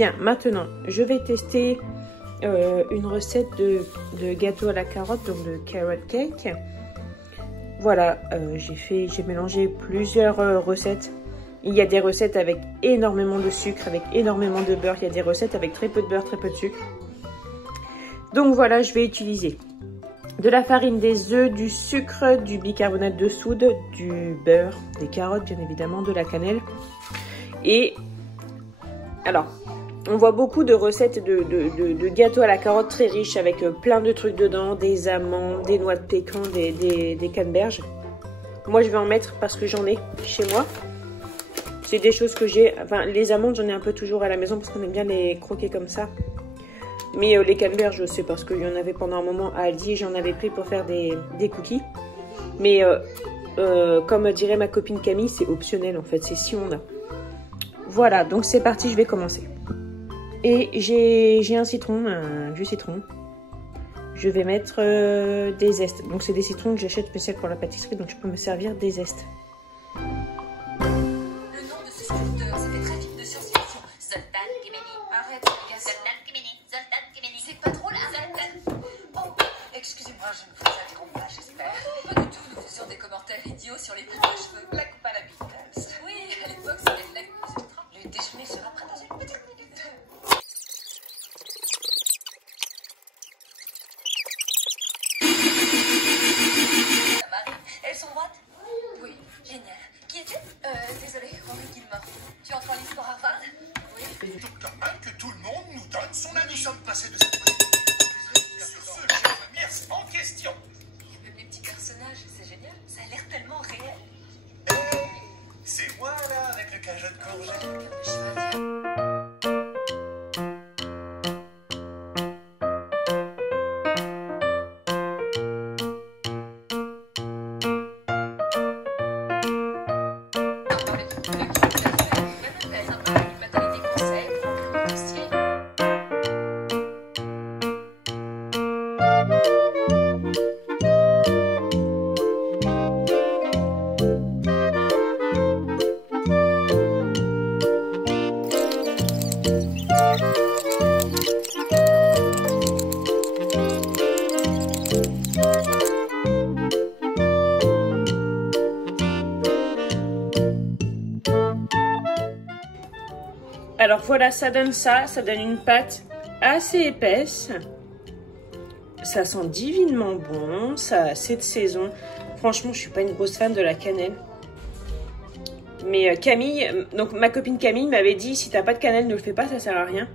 Bien, maintenant, je vais tester une recette de gâteau à la carotte, donc de carrot cake. Voilà, j'ai mélangé plusieurs recettes. Il y a des recettes avec énormément de sucre, avec énormément de beurre. Il y a des recettes avec très peu de beurre, très peu de sucre. Donc voilà, je vais utiliser de la farine, des œufs, du sucre, du bicarbonate de soude, du beurre, des carottes bien évidemment, de la cannelle. Et alors, on voit beaucoup de recettes de gâteaux à la carotte très riches avec plein de trucs dedans, des amandes, des noix de pécan, des canneberges. Moi, je vais en mettre parce que j'en ai chez moi. C'est des choses que j'ai, enfin les amandes, j'en ai un peu toujours à la maison parce qu'on aime bien les croquer comme ça. Mais les canneberges, c'est parce qu'il y en avait pendant un moment à Aldi, j'en avais pris pour faire des cookies. Mais comme dirait ma copine Camille, c'est optionnel en fait, c'est si on a. Voilà, donc c'est parti, je vais commencer. Et j'ai un citron, un vieux citron. Je vais mettre des zestes. Donc c'est des citrons que j'achète spécial pour la pâtisserie, donc je peux me servir des zestes. Le nom de ce sculpteur, c'était très film de science-fiction. Zoltan Kemeny. Arrête, Zoltan Kemeny. Zoltan Kemeny. C'est pas drôle, Zoltan. Oh, excusez-moi, je ne vous interromps pas, j'espère. Pas du tout, nous faisions des commentaires idiots sur les coupes de cheveux. La coupe à la Beatles. Oui, à l'époque, c'était Black plus ultra. Le déjeuner sera prêt dans une petite minute. Ça m'arrive. Elles sont droites? Oui, génial. Qui es-tu? Désolé, Henri Gilmore. Tu entres en lice pour Harvard? Oui. Donc normal que tout le monde nous donne son avis. Nous sommes passés de cette sur ce chef en question. Il y a même les petits personnages, c'est génial. Ça a l'air tellement réel. C'est moi là avec le cajot de courgette. Comme le cheval. Alors voilà, ça donne une pâte assez épaisse. Ça sent divinement bon, c'est de saison. Franchement, je suis pas une grosse fan de la cannelle. Mais Camille, donc ma copine Camille m'avait dit, si t'as pas de cannelle, ne le fais pas, ça sert à rien.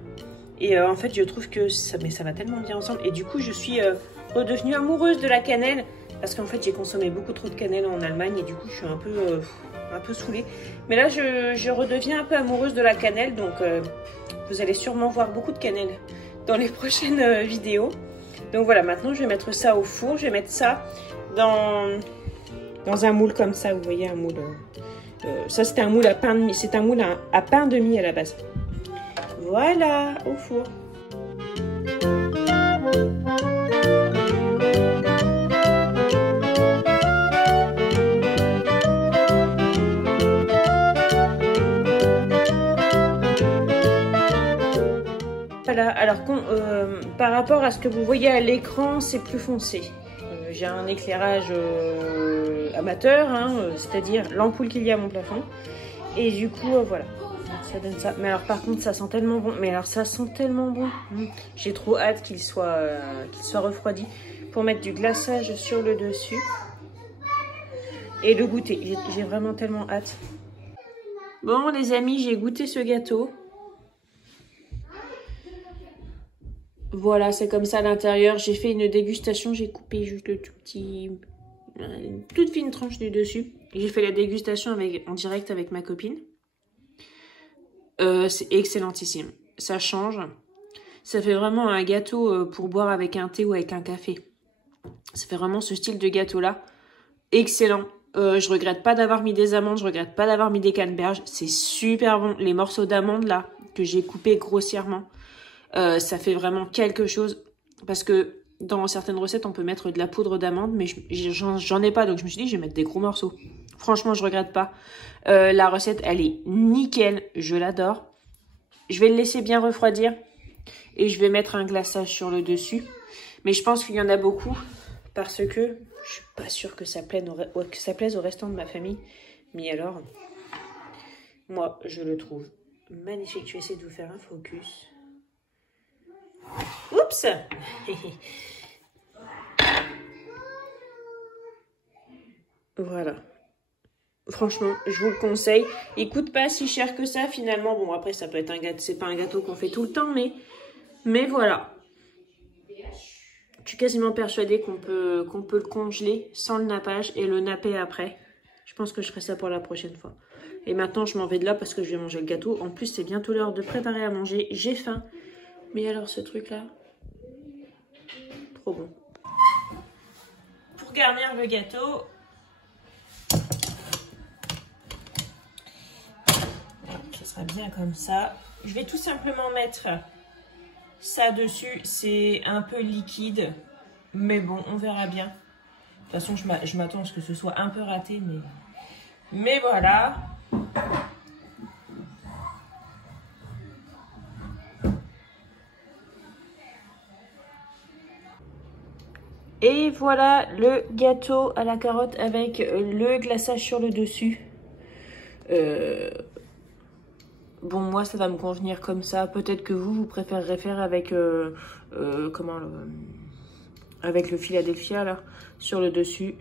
Et en fait, je trouve que ça va tellement bien ensemble. Et du coup, je suis redevenue amoureuse de la cannelle. Parce qu'en fait, j'ai consommé beaucoup trop de cannelle en Allemagne. Et du coup, je suis un peu saoulée. Mais là, je redeviens un peu amoureuse de la cannelle. Donc, vous allez sûrement voir beaucoup de cannelle dans les prochaines vidéos. Donc voilà, maintenant, je vais mettre ça au four. Je vais mettre ça dans un moule comme ça. Vous voyez, un moule... ça, c'était un moule à pain de mie. C'est un moule à pain de mie à la base. Voilà, au four. Voilà, alors par rapport à ce que vous voyez à l'écran, c'est plus foncé. J'ai un éclairage amateur, hein, c'est-à-dire l'ampoule qu'il y a à mon plafond. Et du coup, voilà. Ça donne ça. Mais alors par contre ça sent tellement bon. Mais alors ça sent tellement bon. J'ai trop hâte qu'il soit refroidi pour mettre du glaçage sur le dessus et le goûter. J'ai vraiment tellement hâte. Bon les amis, j'ai goûté ce gâteau. Voilà, c'est comme ça à l'intérieur. J'ai fait une dégustation. J'ai coupé juste le tout petit, une toute fine tranche du dessus. J'ai fait la dégustation en direct avec ma copine. C'est excellentissime. Ça change. Ça fait vraiment un gâteau pour boire avec un thé ou avec un café. Ça fait vraiment ce style de gâteau-là. Excellent. Je regrette pas d'avoir mis des amandes. Je regrette pas d'avoir mis des canneberges. C'est super bon. Les morceaux d'amandes là, que j'ai coupés grossièrement, ça fait vraiment quelque chose. Parce que dans certaines recettes, on peut mettre de la poudre d'amande. Mais j'en ai pas. Donc je me suis dit, je vais mettre des gros morceaux. Franchement, je regrette pas. La recette, elle est nickel. Je l'adore. Je vais le laisser bien refroidir et je vais mettre un glaçage sur le dessus. Mais je pense qu'il y en a beaucoup parce que je suis pas sûre que ça plaise au restant de ma famille. Mais alors, moi, je le trouve magnifique. Je vais essayer de vous faire un focus. Oups. Voilà. Franchement, je vous le conseille. Il coûte pas si cher que ça finalement. Bon, après, ça peut être un gâteau. C'est pas un gâteau qu'on fait tout le temps, mais voilà. Je suis quasiment persuadée qu'on peut le congeler sans le nappage et le napper après. Je pense que je ferai ça pour la prochaine fois. Et maintenant, je m'en vais de là parce que je vais manger le gâteau. En plus, c'est bientôt l'heure de préparer à manger. J'ai faim. Mais alors, ce truc-là, trop bon. Pour garnir le gâteau, ça sera bien comme ça. Je vais tout simplement mettre ça dessus. C'est un peu liquide, mais bon, on verra bien. De toute façon, je m'attends à ce que ce soit un peu raté, mais voilà. Et voilà le gâteau à la carotte avec le glaçage sur le dessus. Bon, moi, ça va me convenir comme ça. Peut-être que vous préférerez faire avec, avec le Philadelphia, là, sur le dessus.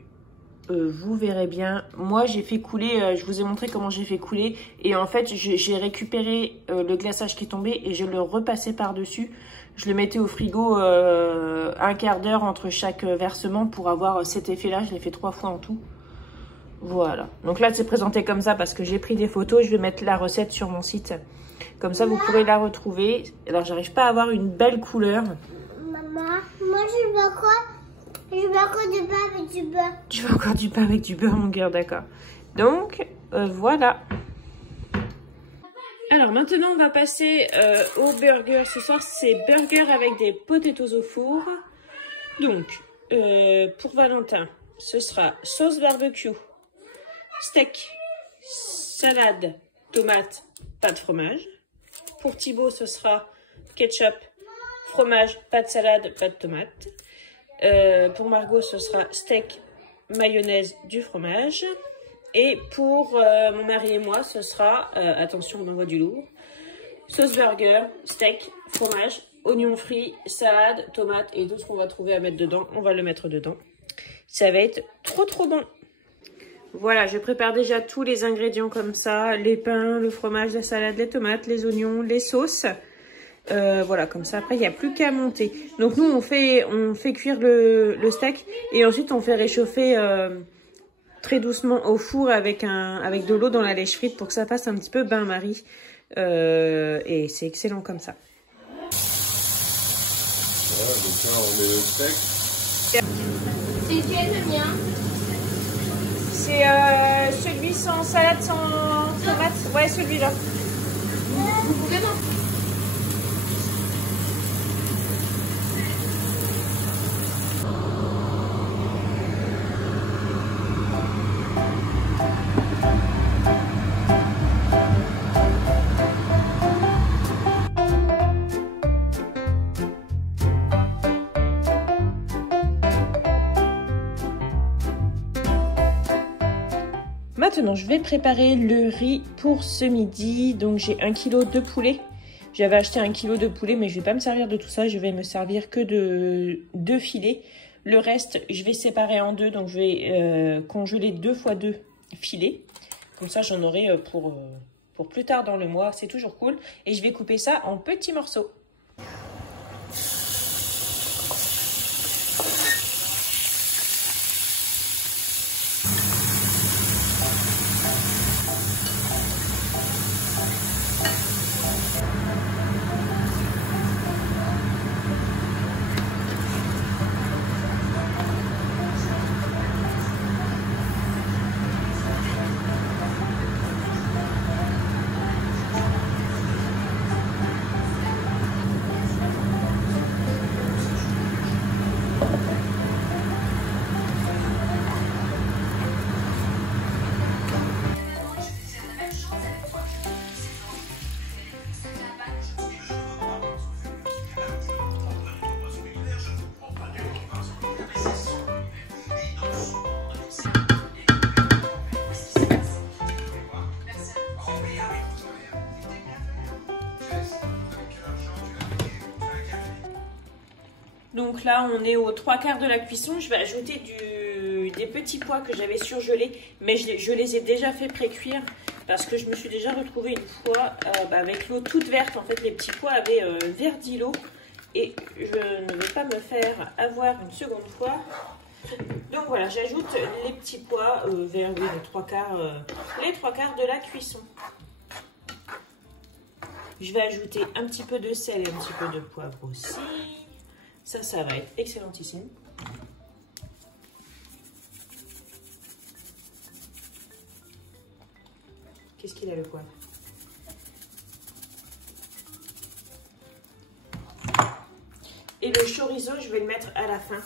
Vous verrez bien. Moi, j'ai fait couler, je vous ai montré comment j'ai fait couler. Et en fait, j'ai récupéré le glaçage qui est tombé et je le repassais par-dessus. Je le mettais au frigo un quart d'heure entre chaque versement pour avoir cet effet-là. Je l'ai fait 3 fois en tout. Voilà. Donc là, c'est présenté comme ça parce que j'ai pris des photos. Je vais mettre la recette sur mon site. Comme ça, vous pourrez la retrouver. Alors, j'arrive pas à avoir une belle couleur. Maman, moi, je veux quoi? Je veux encore du pain avec du beurre. Tu veux encore du pain avec du beurre, mon cœur, d'accord. Donc, voilà. Alors, maintenant, on va passer au burger. Ce soir, c'est burger avec des potatoes au four. Donc, pour Valentin, ce sera sauce barbecue, steak, salade, tomate, pâte fromage. Pour Thibaut, ce sera ketchup, fromage, pâte salade, pâte tomate. Pour Margot, ce sera steak, mayonnaise, du fromage. Et pour mon mari et moi, ce sera, attention, on envoie du lourd, sauce burger, steak, fromage, oignons frits, salade, tomate et tout ce qu'on va trouver à mettre dedans, on va le mettre dedans. Ça va être trop trop bon. Voilà, je prépare déjà tous les ingrédients comme ça, les pains, le fromage, la salade, les tomates, les oignons, les sauces. Voilà, comme ça, après, il n'y a plus qu'à monter. Donc, nous, on fait cuire le steak et ensuite, on fait réchauffer très doucement au four avec de l'eau dans la lèche frite pour que ça fasse un petit peu bain-marie. Et c'est excellent comme ça. Voilà, donc là, on met le steak. C'est quel le mien? C'est celui sans salade, sans tomate. Ouais, celui-là. Vous pouvez m'en... Maintenant, je vais préparer le riz pour ce midi. Donc, j'ai 1 kg de poulet. J'avais acheté 1 kg de poulet, mais je ne vais pas me servir de tout ça. Je vais me servir que de 2 filets. Le reste, je vais séparer en deux. Donc, je vais congeler 2 x 2 filets. Comme ça, j'en aurai pour plus tard dans le mois. C'est toujours cool. Et je vais couper ça en petits morceaux. donc là, on est aux 3/4 de la cuisson. Je vais ajouter des petits pois que j'avais surgelés, mais je les ai déjà fait pré-cuire parce que je me suis déjà retrouvée une fois avec l'eau toute verte. En fait, les petits pois avaient verdi l'eau et je ne vais pas me faire avoir une seconde fois. Donc voilà, j'ajoute les petits pois vers les 3/4 de la cuisson. Je vais ajouter un petit peu de sel et un petit peu de poivre aussi. Ça va être excellentissime. Qu'est-ce qu'il a le poivre? Et le chorizo, je vais le mettre à la fin.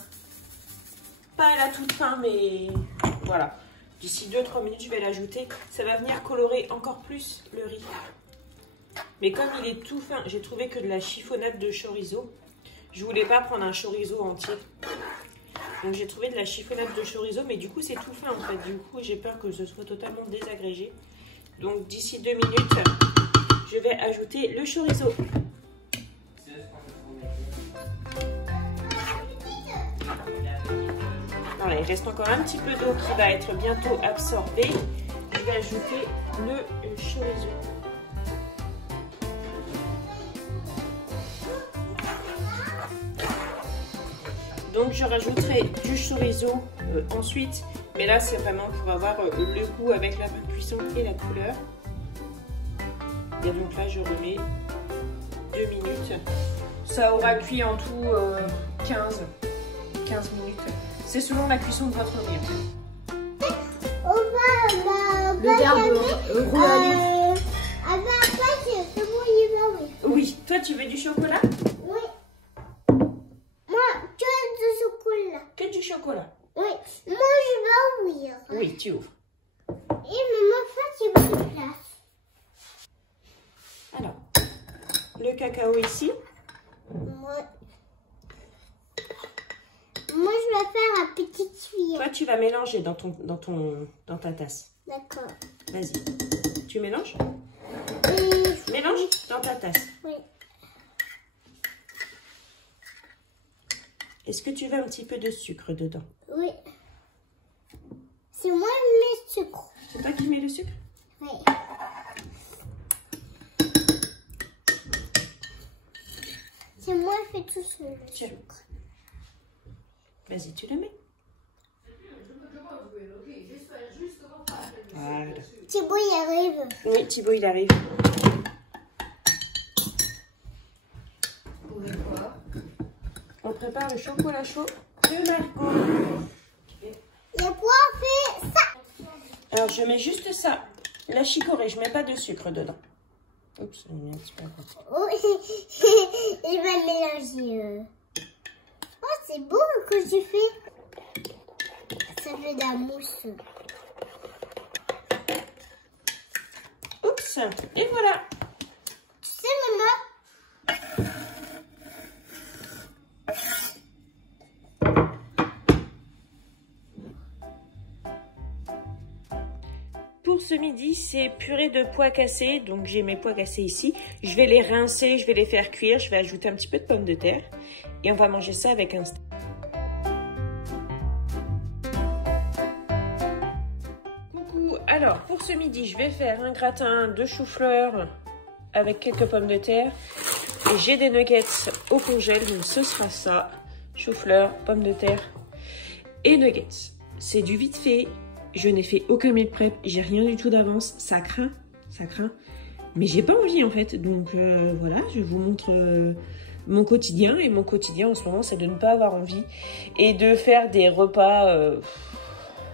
Pas à la toute fin, mais voilà. D'ici 2-3 minutes, je vais l'ajouter. Ça va venir colorer encore plus le riz. Mais comme il est tout fin, j'ai trouvé que de la chiffonnade de chorizo. Je voulais pas prendre un chorizo entier. Donc j'ai trouvé de la chiffonnade de chorizo, mais du coup c'est tout fin en fait. Du coup j'ai peur que ce soit totalement désagrégé. Donc d'ici 2 minutes, je vais ajouter le chorizo. Voilà, il reste encore un petit peu d'eau qui va être bientôt absorbée. Je vais ajouter le chorizo. Donc je rajouterai du chorizo ensuite, mais là c'est vraiment pour avoir le goût avec la cuisson et la couleur. Et donc là je remets 2 minutes. Ça aura cuit en tout 15 minutes. C'est selon la cuisson de votre riz. Le verbe rouler. Oui, toi tu veux du chocolat? Oui. Moi, que du chocolat. Que du chocolat? Oui. Moi, je vais ouvrir. Oui, tu ouvres. Et maman, tu veux de place. Alors, le cacao ici. Moi, je vais faire un petit cuillère. Toi, tu vas mélanger dans ta tasse. D'accord. Vas-y. Tu mélanges? Et... Mélange dans ta tasse. Oui. Est-ce que tu veux un petit peu de sucre dedans? Oui. C'est moi qui mets le sucre. C'est toi qui mets le sucre? Oui. C'est moi qui fais tout seul le sucre. Vas-y, tu le mets. Voilà. Thibaut, il arrive. Oui, Thibaut, il arrive. On prépare le chocolat chaud de Margot. Et pourquoi on fait ça? Alors, je mets juste ça. La chicorée, je mets pas de sucre dedans. Oups, j'ai mis un petit peu. Oh, il va mélanger. Oh, c'est beau que tu fais. Ça fait de la mousse. Oups, et voilà. Tu sais, maman, pour ce midi, c'est purée de pois cassés. Donc, j'ai mes pois cassés ici. Je vais les rincer, je vais les faire cuire. Je vais ajouter un petit peu de pommes de terre. Et on va manger ça avec un steak. Coucou. Alors, pour ce midi, je vais faire un gratin de chou-fleur avec quelques pommes de terre. Et j'ai des nuggets au congèle. Donc, ce sera ça. Chou-fleur, pommes de terre et nuggets. C'est du vite fait. Je n'ai fait aucun meal prep, j'ai rien du tout d'avance, ça craint, mais j'ai pas envie en fait, donc voilà, je vous montre mon quotidien, et mon quotidien en ce moment c'est de ne pas avoir envie, et de faire des repas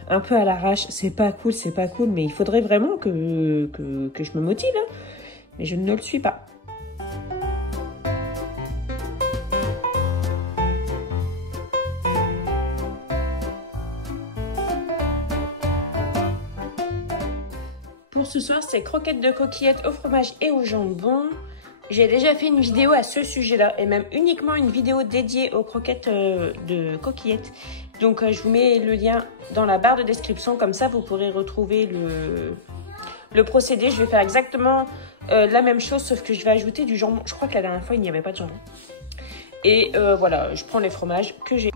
un peu à l'arrache, c'est pas cool, mais il faudrait vraiment que je me motive, hein, mais je ne le suis pas. Ce soir, c'est croquettes de coquillettes au fromage et au jambon. J'ai déjà fait une vidéo à ce sujet-là, et même uniquement une vidéo dédiée aux croquettes de coquillettes. Donc, je vous mets le lien dans la barre de description, comme ça, vous pourrez retrouver le procédé. Je vais faire exactement la même chose, sauf que je vais ajouter du jambon. Je crois que la dernière fois, il n'y avait pas de jambon. Et voilà, je prends les fromages que j'ai.